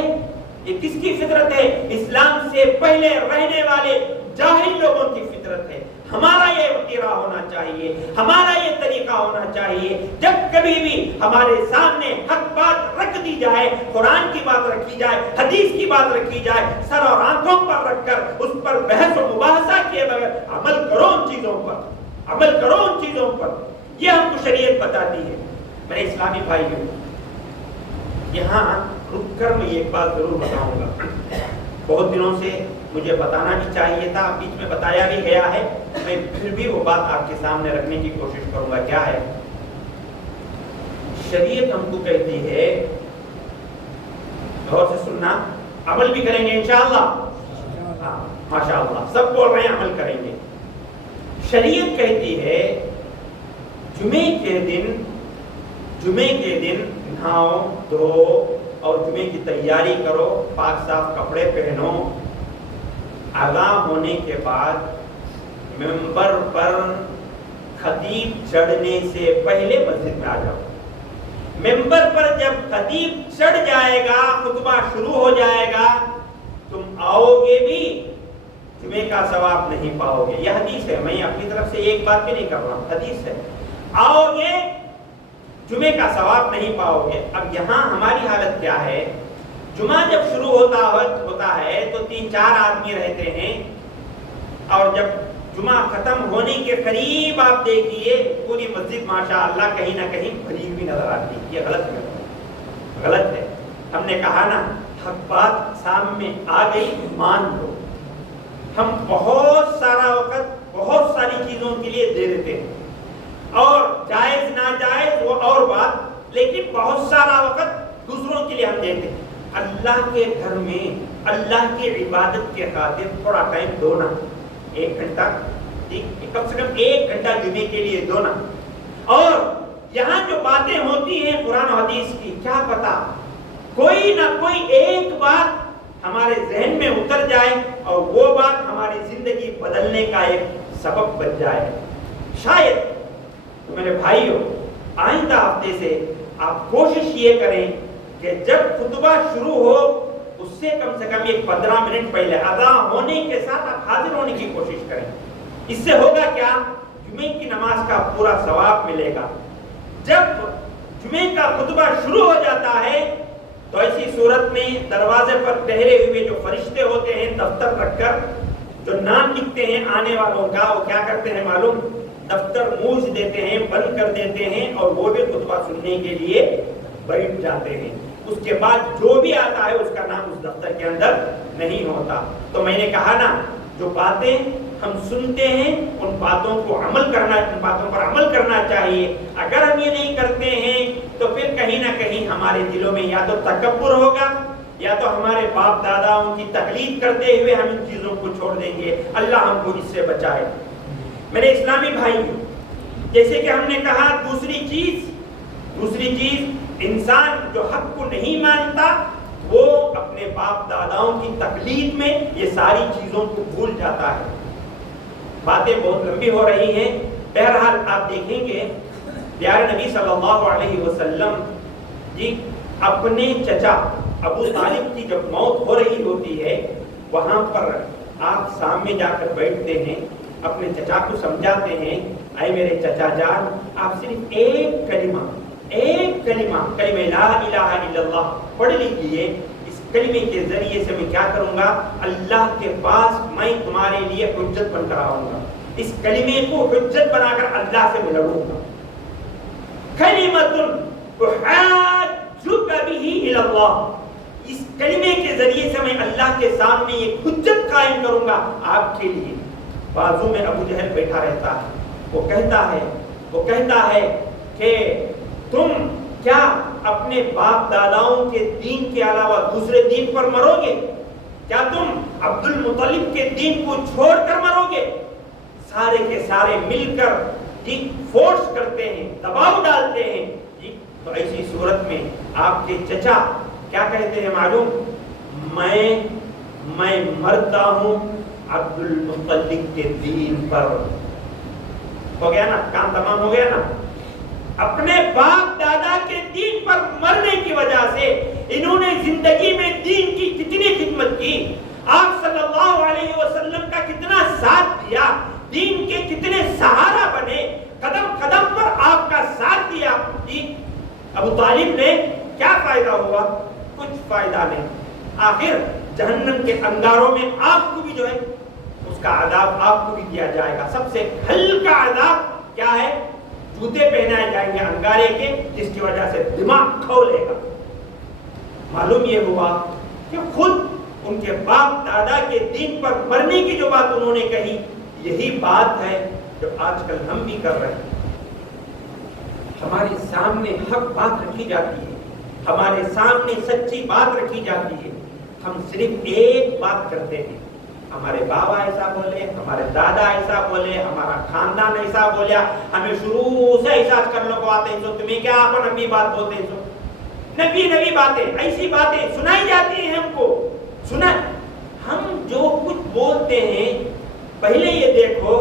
یہ کس کی فطرت ہے؟ اسلام سے پہلے رہنے والے جاہل لوگوں کی فطرت ہے۔ ہمارا یہ وقیرہ ہونا چاہیے، ہمارا یہ طریقہ ہونا چاہیے، جب کبھی بھی ہمارے سامنے حق بات رکھ دی جائے، قرآن کی بات رکھی جائے، حدیث کی بات رکھی جائے، سر اور آنکھوں پر رکھ کر اس پر بحث و مباحثہ کیے بغیر عمل کرو ان چیزوں پر، عمل کرو ان چیزوں پر، یہ ہم کو شریعت بتاتی ہے۔ میرے اسلامی بھائیوں، یہاں رک کر میں ایک بات ضرور بتاؤں گا، بہت دنوں سے مجھے بتانا بھی چاہیے تھا، بیچ میں بتایا بھی گیا ہے، میں پھر بھی وہ بات آپ کے سامنے رکھنے کی کوشش کروں گا۔ کیا ہے؟ شریعت ہم کو کہتی ہے، غور سے سننا، عمل بھی کریں گے انشاءاللہ، ہاں ماشاءاللہ سب بول رہے ہیں عمل کریں گے۔ شریعت کہتی ہے جمعے کے دن نہاؤ دھو اور جمعے کی تیاری کرو، پاک صاف کپڑے پہنو، اذان ہونے کے بعد ممبر پر خطیب چڑھنے سے پہلے مسجد میں آ جاؤ۔ ممبر پر جب خطیب چڑھ جائے گا، خطبہ شروع ہو جائے گا، تم آؤ گے بھی جمعے کا ثواب نہیں پاؤ گے۔ یہ حدیث ہے، میں اپنی طرف سے ایک بات بھی نہیں کر رہا، حدیث ہے۔ آؤ گے جمعے کا ثواب نہیں پاؤ گے۔ اب یہاں ہماری حالت کیا ہے؟ جمعہ جب شروع ہوتا ہے تو 3-4 آدمی رہتے ہیں، اور جب جمعہ ختم ہونے کے قریب آپ دیکھیے پوری مسجد ماشاءاللہ کہیں نہ کہیں بھری ہوئی نظر آتی ہے۔ یہ غلط ہے۔ ہم نے کہا نا، حق بات سامنے آ گئی مان لو۔ ہم بہت سارا وقت بہت ساری چیزوں کے لیے دے دیتے ہیں، اور جائز ناجائز وہ اور بات، لیکن بہت سارا وقت دوسروں کے لیے ہم دیتے ہیں۔ اللہ کے گھر میں اللہ کی عبادت کے خاطر تھوڑا ٹائم دو نا، 1 گھنٹہ، کم سے کم 1 گھنٹہ جمعے کے لیے دو نا۔ اور یہاں جو باتیں ہوتی ہیں قرآن و حدیث کی، کیا پتا کوئی نہ کوئی ایک بات ہمارے ذہن میں اتر جائے اور وہ بات ہماری زندگی بدلنے کا ایک سبب بن جائے۔ شاید تو میرے بھائیوں، آئندہ ہفتے سے آپ کوشش یہ کریں کہ جب خطبہ شروع ہو اس سے کم 15 منٹ پہلے اذان ہونے کے ساتھ آپ حاضر ہونے کی کوشش کریں۔ اس سے ہوگا کیا؟ جمعے کی نماز کا پورا ثواب ملے گا۔ جب جمعے کا خطبہ شروع ہو جاتا ہے تو ایسی صورت میں دروازے پر ٹہرے ہوئے جو فرشتے ہوتے ہیں دفتر رکھ کر جو نام لکھتے ہیں آنے والوں کا، وہ کیا کرتے ہیں معلوم؟ دفتر موج دیتے ہیں، بند کر دیتے ہیں، اور وہ بھی خطبہ سننے کے لیے بیٹھ جاتے ہیں۔ اس کے بعد جو بھی آتا ہے اس کا نام اس دفتر کے اندر نہیں ہوتا۔ تو میں نے کہا نا، جو باتیں ہم سنتے ہیں ان باتوں پر عمل کرنا چاہیے۔ اگر ہم یہ نہیں کرتے ہیں تو پھر کہیں نہ کہیں ہمارے دلوں میں یا تو تکبر ہوگا، یا تو ہمارے باپ داداؤں کی تقلید کرتے ہوئے ہم ان چیزوں کو چھوڑ دیں گے۔ اللہ ہم کو اس سے بچائے۔ میرے اسلامی بھائیوں، جیسے کہ ہم نے کہا، دوسری چیز انسان جو حق کو نہیں مانتا وہ اپنے باپ داداؤں کی تقلید میں یہ ساری چیزوں کو بھول جاتا ہے۔ باتیں بہت لمبی ہو رہی ہیں، بہرحال آپ دیکھیں گے پیارے نبی صلی اللہ علیہ وسلم جی اپنے چچا ابو طالب کی جب موت ہو رہی ہوتی ہے، وہاں پر آپ سامنے جا کر بیٹھتے ہیں، اپنے چچا کو سمجھاتے ہیں، اے میرے چچا جان، آپ صرف ایک کلمہ لا الہ الا اللہ پڑھ لیجئے، اس کلمے کے ذریعے سے میں کیا کروں گا؟ اللہ کے پاس میں تمہارے لیے حجت بن کر آؤں گا، اس کلمے کو حجت بنا کر اللہ سے ملوں گا۔ کلمۃ احاجک بہ الی اللہ، اس کلمے کے ذریعے سے میں اللہ کے سامنے ایک حجت قائم کروں گا آپ کے لیے۔ بازو میں ابو جہل بیٹھا رہتا ہے، وہ کہتا ہے کہ تم کیا اپنے باپ داداؤں کے دین کے علاوہ دوسرے دین پر مرو گے؟ کیا تم عبد المطلب کے دین کو چھوڑ کر مرو گے؟ سارے کے سارے مل کر فورس کرتے ہیں، دباؤ ڈالتے ہیں تو ایسی صورت میں آپ کے چچا کیا کہتے ہیں معلوم؟ میں مرتا ہوں عبد المطلب کے دین پر۔ ہو گیا نا کام، تمام ہو گیا نا۔ اپنے باپ دادا کے دین پر مرنے کی وجہ سے انہوں نے زندگی میں دین کی کتنی خدمت کی، آپ صلی اللہ علیہ وسلم کا کتنا ساتھ دیا، دین کے کتنے سہارا بنے، قدم قدم پر آپ کا ساتھ دیا۔ ابو طالب نے کیا فائدہ ہوا؟ کچھ فائدہ نہیں۔ آخر جہنم کے انگاروں میں آپ کو بھی جو ہے اس کا عذاب آپ کو بھی دیا جائے گا۔ سب سے ہلکا عذاب کیا ہے؟ جوتے پہنائے جائیں گے انگارے کے، جس کی وجہ سے دماغ کھولے گا۔ معلوم یہ ہوا کہ خود ان کے باپ دادا کے دین پر مرنے کی جو بات انہوں نے کہی، یہی بات ہے جو آج کل ہم بھی کر رہے ہیں۔ ہمارے سامنے حق بات رکھی جاتی ہے، ہمارے سامنے سچی بات رکھی جاتی ہے، ہم صرف ایک بات کرتے ہیں، ہمارے بابا ایسا بولے، ہمارے دادا ایسا بولے، ہمارا خاندان ایسا بولیا، ہمیں شروع سے ایسا کرنے کو آتے ہیں، تو تمہیں کیا آپ نبی بات بولتے ہیں؟ نبی باتیں، ایسی باتیں سنائی جاتی ہیں ہم کو۔ سنا ہم جو کچھ بولتے ہیں پہلے یہ دیکھو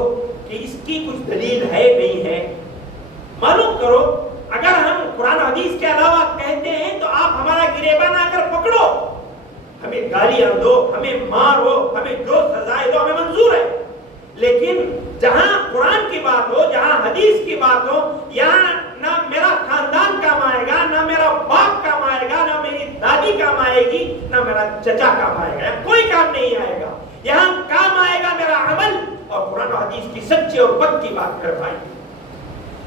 کہ اس کی کچھ دلیل ہے نہیں ہے، معلوم کرو۔ اگر ہم قرآن حدیث کے علاوہ کہتے ہیں تو آپ ہمارا گریبان آ کر پکڑو، ہمیں گالیاں دو، ہمیں مارو، ہمیں جو سزائے دو، ہمیں منظور ہے۔ لیکن جہاں قرآن کی بات ہو، جہاں حدیث کی بات ہو، یہاں نہ میرا خاندان کام آئے گا، نہ میرا باپ کام آئے گا، نہ میری دادی کام آئے گی، نہ میرا چچا کام آئے گا، کوئی کام نہیں آئے گا۔ یہاں کام آئے گا میرا عمل اور قرآن و حدیث کی سچی اور پکی بات کر پائیں گے۔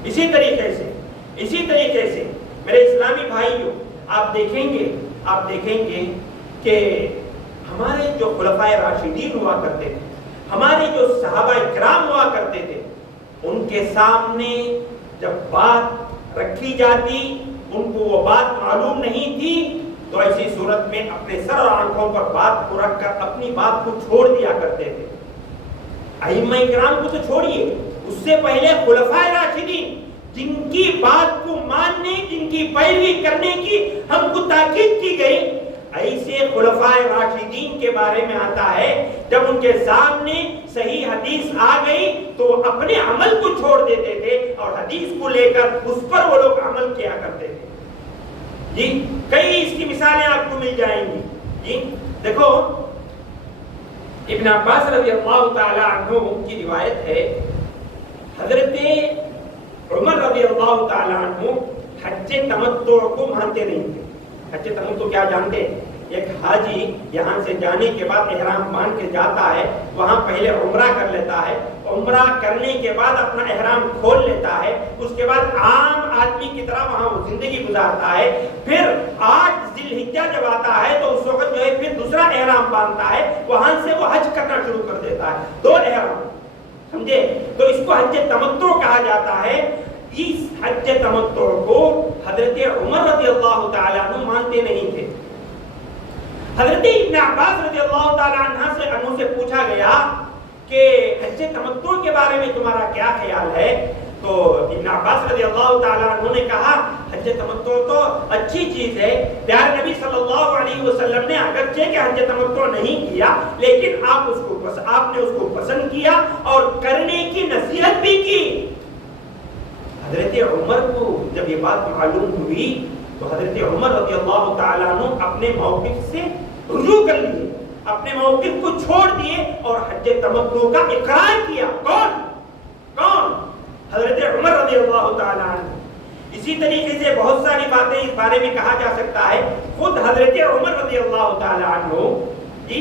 اسی طریقے سے میرے اسلامی بھائیوں، آپ دیکھیں گے کہ ہمارے جو خلفائے راشدین ہوا کرتے تھے، ہمارے جو صحابہ کرام ہوا کرتے تھے، ان کے سامنے جب بات رکھی جاتی، ان کو وہ بات معلوم نہیں تھی تو ایسی صورت میں اپنے سر اور آنکھوں پر بات کو رکھ کر اپنی بات کو چھوڑ دیا کرتے تھے۔ ائمہ کرام کو تو چھوڑیے، اس سے پہلے خلفائے راشدین جن کی بات کو ماننے، جن کی پیروی کرنے کی ہم کو تاکید کی گئی، ایسے خلفائے راشدین کے بارے میں آتا ہے جب ان کے سامنے صحیح حدیث آ گئی تو وہ اپنے عمل کو چھوڑ دیتے تھے اور حدیث کو لے کر اس پر وہ لوگ عمل کیا کرتے تھے۔ جی کئی اس کی مثالیں آپ کو مل جائیں گی۔ جی دیکھو، ابن عباس رضی اللہ تعالی عنہ کی روایت ہے، حضرت عمر رضی اللہ تعالی عنہ حج تمتع کو مانتے نہیں تھے۔ حج تمتع کیا جانتے ہیں؟ ایک حاجی یہاں سے جانے کے بعد احرام باندھ کے جاتا ہے، وہاں پہلے عمرہ کر لیتا ہے، عمرہ کرنے کے بعد اپنا احرام کھول لیتا ہے، اس کے بعد عام آدمی کی طرح وہاں وہ زندگی گزارتا ہے، پھر 8 ذی الحجہ جب آتا ہے تو اس وقت جو ہے پھر دوسرا احرام باندھتا ہے، وہاں سے وہ حج کرنا شروع کر دیتا ہے، 2 احرام، سمجھے؟ تو اس کو حج تمتع کہا جاتا ہے۔ اس حج تمتع کو حضرت عمر رضی اللہ تعالیٰ عنہ مانتے نہیں تھے۔ حضرت ابن عباس رضی اللہ تعالیٰ عنہ سے پوچھا گیا کہ حج تمتع کے بارے میں تمہارا کیا خیال ہے؟ تو ابن عباس رضی اللہ تعالیٰ عنہ نے کہا حج تمتع تو اچھی چیز ہے، پیارے نبی صلی اللہ علیہ وسلم نے اگرچہ کہ حج تمتع نہیں کیا لیکن آپ نے اس کو پسند کیا اور کرنے کی نصیحت بھی کی۔ حضرت عمر کو جب یہ بات معلوم ہوئی تو حضرت عمر رضی اللہ تعالیٰ عنہ اپنے موقف سے رجوع کر لیے، اپنے موقف کو چھوڑ دیے اور حج تمتع کا اقرار کیا۔ کون؟ حضرت عمر رضی اللہ تعالیٰ عنہ۔ اسی طریقے سے بہت ساری باتیں اس بارے میں کہا جا سکتا ہے۔ خود حضرت عمر رضی اللہ تعالیٰ عنہ جی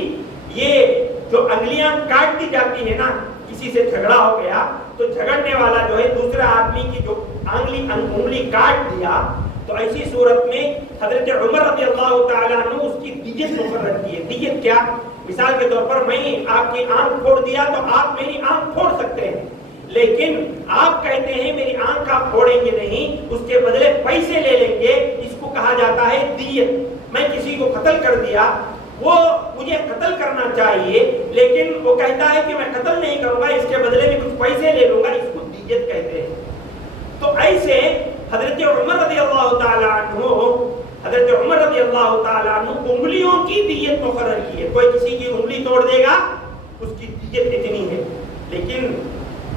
یہ جو انگلیاں کاٹ دی جاتی ہے نا، کسی سے جھگڑا ہو گیا تو جھگڑنے والا جو ہے دوسرے آدمی کی جو انگلی کاٹ دیا، تو ایسی صورت میں حضرت عمر رضی اللہ تعالیٰ عنہ اس کی دیت مقرر کی ہے۔ دیت کیا؟ مثال کے طور پر میں آپ کی آنکھ پھوڑ دیا تو آپ میری آنکھ پھوڑ سکتے ہیں، لیکن آپ کہتے ہیں میری آنکھ آپ پھوڑیں گے نہیں، اس کے بدلے پیسے لے لیں گے، اس کو کہا جاتا ہے دیت۔ میں کسی کو قتل کر دیا، وہ مجھے قتل کرنا چاہیے لیکن وہ کہتا ہے کہ میں قتل نہیں کروں گا، اس کے بدلے میں کچھ پیسے لے لوں گا، اس کو دیت کہتے ہیں۔ تو ایسے حضرت عمر رضی اللہ تعالیٰ عنہ انگلیوں کی دیت مقرر کی ہے۔ کوئی کسی کی انگلی توڑ دے گا اس کی دیت اتنی ہے، لیکن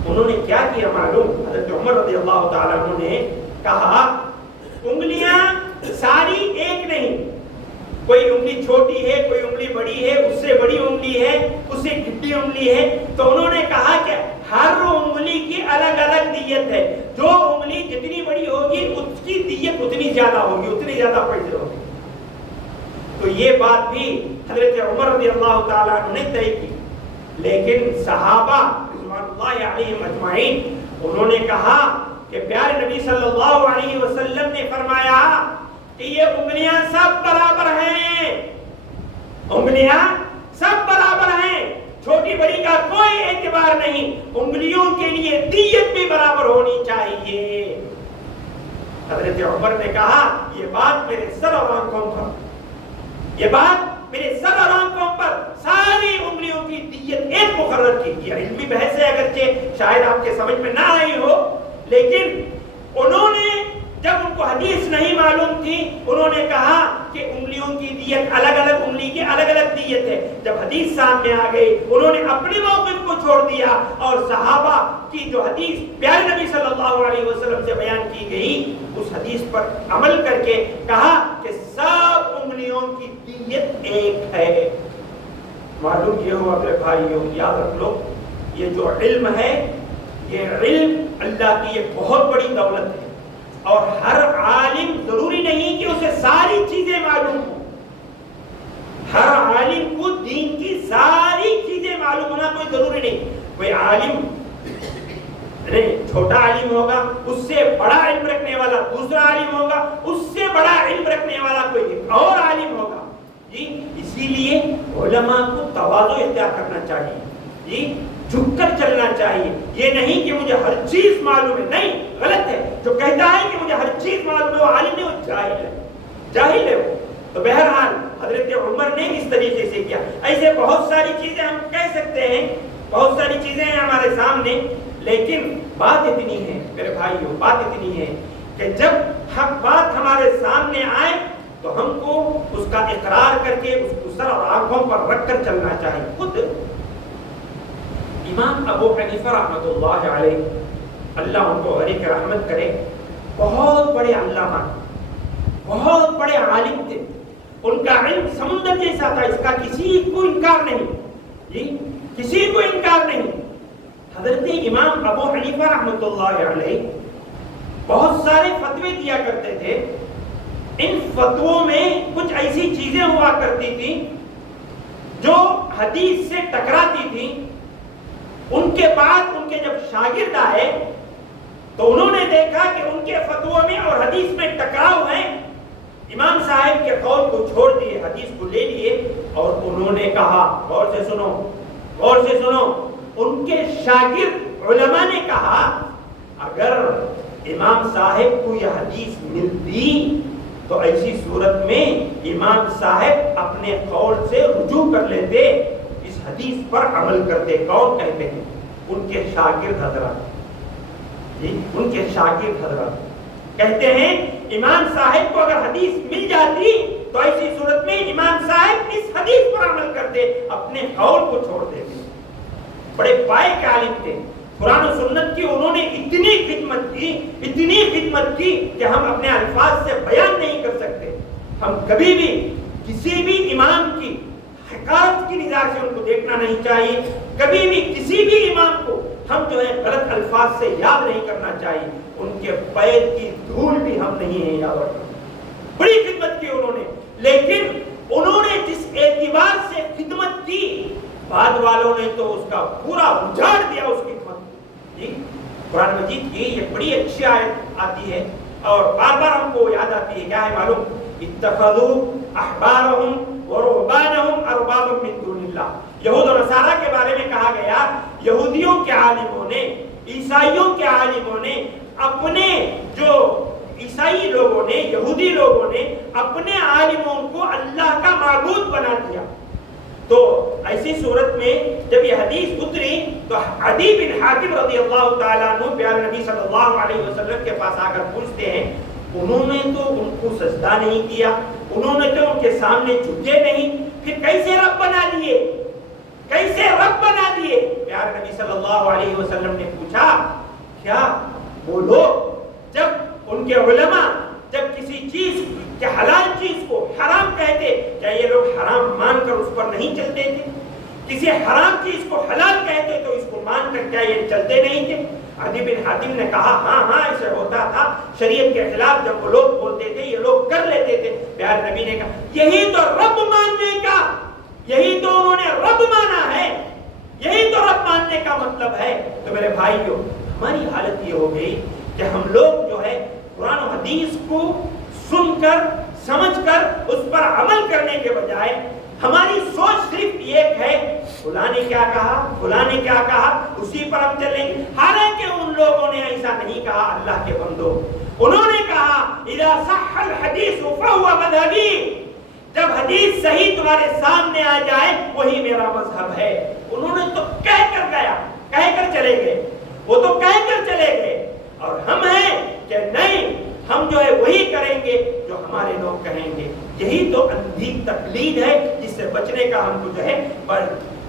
انہوں نے کیا کیا معلوم؟ حضرت عمر رضی اللہ تعالیٰ عنہ نے کہا انگلیاں ساری ایک نہیں، کوئی انگلی چھوٹی ہے، کوئی انگلی بڑی ہے، اس سے بڑی انگلی ہے، اس سے ٹھڈی انگلی ہے، تو انہوں نے کہا کہ ہر انگلی کی الگ الگ دیت ہے، جو انگلی جتنی بڑی ہوگی اس کی دیت اتنی زیادہ ہوگی، اتنی زیادہ پیسے ہوگی۔ تو یہ بات بھی حضرت عمر رضی اللہ تعالیٰ عنہ نے طے کی، لیکن صحابہ رضوان اللہ علیہم اجمعین انہوں نے کہا کہ پیارے نبی صلی اللہ علیہ وسلم نے فرمایا کہ یہ انگلیاں سب برابر ہیں، انگلیاں سب برابر ہیں، چھوٹی بڑی کا کوئی اعتبار نہیں، انگلیوں کے لیے دیت بھی برابر ہونی چاہیے۔ حضرت عمر نے کہا یہ بات میرے سر اور آنکھوں پر، یہ بات میرے سر اور آنکھوں پر، ساری انگلیوں کی دیت ایک مقرر کی۔ یہ علمی بحث ہے، اگرچہ شاید آپ کے سمجھ میں نہ آئی ہو، لیکن انہوں نے جب ان کو حدیث نہیں معلوم تھی انہوں نے کہا کہ انگلیوں کی دیت الگ الگ، انگلی کی الگ الگ دیت ہے۔ جب حدیث سامنے آ گئی انہوں نے اپنے موقف کو چھوڑ دیا اور صحابہ کی جو حدیث پیارے نبی صلی اللہ علیہ وسلم سے بیان کی گئی اس حدیث پر عمل کر کے کہا کہ سب انگلیوں کی دیت ایک ہے۔ معلوم یہ ہوا میرے بھائیوں، یاد رکھ لو یہ جو علم ہے، یہ علم اللہ کی ایک بہت بڑی دولت ہے، اور ہر عالم ضروری نہیں کہ اسے ساری چیزیں معلوم ہوں، ہر عالم کو دین کی ساری چیزیں معلوم ہونا کوئی ضروری نہیں۔ کوئی عالم چھوٹا عالم ہوگا، اس سے بڑا علم رکھنے والا دوسرا عالم ہوگا، اس سے بڑا علم رکھنے والا کوئی ایک اور عالم ہوگا جی۔ اسی لیے علماء کو تواضع اختیار کرنا چاہیے جی، جھک کر چلنا چاہیے، یہ نہیں کہ مجھے ہر چیز معلوم ہے، نہیں، غلط ہے۔ جو کہتا ہے کہ مجھے ہر چیز معلوم ہے وہ عالم نہیں، وہ جاہل ہے، جاہل ہے وہ۔ تو بہرحال حضرت عمر نے اس طریقے سے کیا۔ ایسے بہت ساری چیزیں ہم کہہ سکتے ہیں، بہت ساری چیزیں ہیں ہمارے سامنے، لیکن بات اتنی ہے میرے بھائیوں، بات اتنی ہے کہ جب حق بات ہمارے سامنے آئے تو ہم کو اس کا اقرار کر کے اس کو سر اور آنکھوں پر رکھ کر چلنا چاہیے۔ خود امام ابو حنیفہ رحمۃ اللہ علیہ، اللہ ان کو غریق رحمت کرے، بہت بڑے علامہ، بہت بڑے عالم تھے، ان کا علم سمندر جیسا تھا، اس کا کسی کو انکار نہیں جی، کسی کو انکار نہیں۔ حضرت امام ابو حنیفہ رحمۃ اللہ علیہ بہت سارے فتوے دیا کرتے تھے، ان فتووں میں کچھ ایسی چیزیں ہوا کرتی تھی جو حدیث سے ٹکراتی تھی۔ ان کے بعد ان کے جب شاگرد آئے تو انہوں نے دیکھا کہ ان کے فتووں میں اور حدیث میں ٹکراؤ ہے، امام صاحب کے قول کو چھوڑ دیے، حدیث کو لے لیے، اور انہوں نے کہا، غور سے سنو، غور سے سنو، ان کے شاگرد علماء نے کہا اگر امام صاحب کو یہ حدیث ملتی تو ایسی صورت میں امام صاحب اپنے قول سے رجوع کر لیتے، اس حدیث پر عمل کرتے۔ کون کہتے ہیں؟ ان کے شاگرد حضرات جی، ان کے شاگرد حضرات کہتے ہیں امام صاحب کو اگر حدیث مل جاتی تو ایسی صورت میں امام صاحب اس حدیث پر عمل کرتے، اپنے قول کو چھوڑ دیتے۔ بڑے پائے کے عالم تھے، قرآن و سنت کی انہوں نے اتنی خدمت کی، اتنی خدمت کی کہ ہم اپنے الفاظ سے بیان نہیں کر سکتے۔ ہم کبھی بھی کسی بھی امام کی حقارت کی نگاہ سے ان کو دیکھنا نہیں چاہیے، کبھی بھی کسی بھی امام کو ہم جو ہے غلط الفاظ سے یاد نہیں کرنا چاہیے، ان کے پیر کی دھول بھی ہم نہیں ہیں یاد رکھنا۔ بڑی خدمت کی انہوں نے، لیکن انہوں نے جس اعتبار سے خدمت کی بعد والوں نے تو اس کا پورا اجاڑ دیا اس کی خدمت جی۔ قرآن مجید کی یہ بڑی اچھی آیت آتی ہے اور بار بار ہم کو یاد آتی ہے، کیا ہے معلوم؟ اتخذوا احبارهم ورهبانهم اربابا من دون اللہ۔ یہود و نصارہ کے بارے میں کہا گیا یہودیوں کے عالموں نے عیسائیوں کے عالموں نے اپنے جو عیسائی لوگوں نے یہودی لوگوں نے اپنے عالموں کو اللہ کا معبود بنا دیا. تو ایسی صورت میں جب یہ حدیث اتری تو عدی بن حاتم رضی اللہ تعالیٰ عنہ پیارے نبی صلی اللہ علیہ وسلم کے پاس آ کر پوچھتے ہیں انہوں نے تو ان کو سجدہ نہیں کیا, انہوں نے تو ان کے سامنے جھکے نہیں, پھر کیسے رب بنا دیے, کیسے رب بنا دیے؟ پیارے نبی صلی اللہ علیہ وسلم نے پوچھا کیا وہ لوگ جب ان کے علماء جب کسی چیز کے حلال چیز کو حرام کہتے کیا یہ لوگ حرام مان کر اس پر نہیں چلتے تھے؟ کسی حرام چیز کو حلال کہتے تو اس کو مان کر کیا یہ چلتے نہیں تھے؟ عدی بن حاتم نے کہا ہاں ایسے ہوتا تھا, شریعت کے خلاف جب وہ لوگ بولتے تھے یہ لوگ کر لیتے تھے. پیارے نبی نے کہا یہی تو رب ماننے کا, یہی تو انہوں نے رب مانا ہے, یہی تو رب ماننے کا مطلب ہے. تو میرے بھائیو ہماری حالت یہ ہو گئی کہ ہم لوگ جو ہے قرآن و حدیث کو سن کر سمجھ کر اس پر عمل کرنے کے بجائے ہماری سوچ صرف ایک ہے فلاں نے کیا کہا, فلاں نے کیا کہا, اسی پر ہم چلیں گے. حالانکہ ان لوگوں نے ایسا نہیں کہا. اللہ کے بندو, انہوں نے کہا اذا صح الحدیث فهو مذهبی, جب حدیث صحیح تمہارے سامنے آ جائے وہی میرا مذہب ہے. انہوں نے تو کہہ کر گیا, کہہ کر چلے گئے, وہ تو کہہ کر چلے گئے. اور ہم ہیں کہ نہیں, ہم جو ہے وہی کریں گے جو ہمارے لوگ کہیں گے. یہی تو اندھی تقلید ہے جس سے بچنے کا ہم کو جو ہے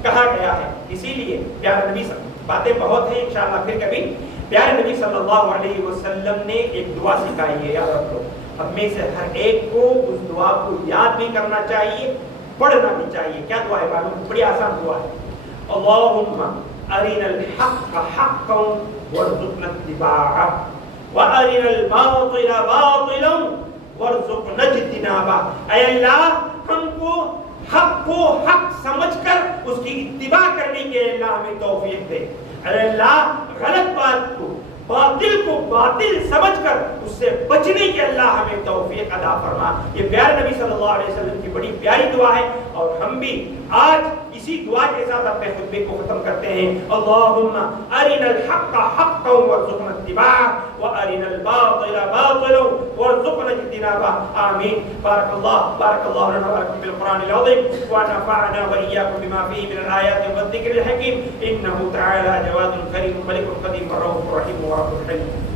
کہا گیا ہے. اسی لیے پیارے نبی باتیں بہت ہیں, انشاءاللہ پھر کبھی. پیارے نبی صلی اللہ علیہ وسلم نے ایک دعا سکھائی ہے, یاد رکھو. ہم میں سے ہر ایک کو اس دعا کو یاد بھی کرنا چاہیے, پڑھنا بھی چاہیے. کیا دعا ہے معلوم؟ بڑی آسان دعا ہے. اللہم ارنا الحق حقا وارزقنا اتباعہ وارنا الباطل باطلا وارزقنا اجتنابہ. اے اللہ ہم کو حق سمجھ کر اس کی اتباع کرنے کے اللہ ہمیں توفیق دے. اے اللہ غلط بات کو باطل کو باطل سمجھ کر اس سے بچنے کے اللہ ہمیں توفیق عطا فرما. یہ پیارے نبی صلی اللہ علیہ وسلم کی بڑی پیاری دعا ہے اور ہم بھی آج اسی دعا کے ساتھ اپنے خطبے کو ختم کرتے ہیں. اللہم ارنا الحق حقا وارزقنا اتباعہ وارنا الباطل باطلا وارزقنا اجتنابہ. آمین. بارک اللہ لنا ولکم بالقرآن العظیم ونفعنا وإياكم بما فيه من الآيات والذكر الحكيم. إنه تعالى جواد كريم ملك قدير رؤوف رحيم ورب الحليم.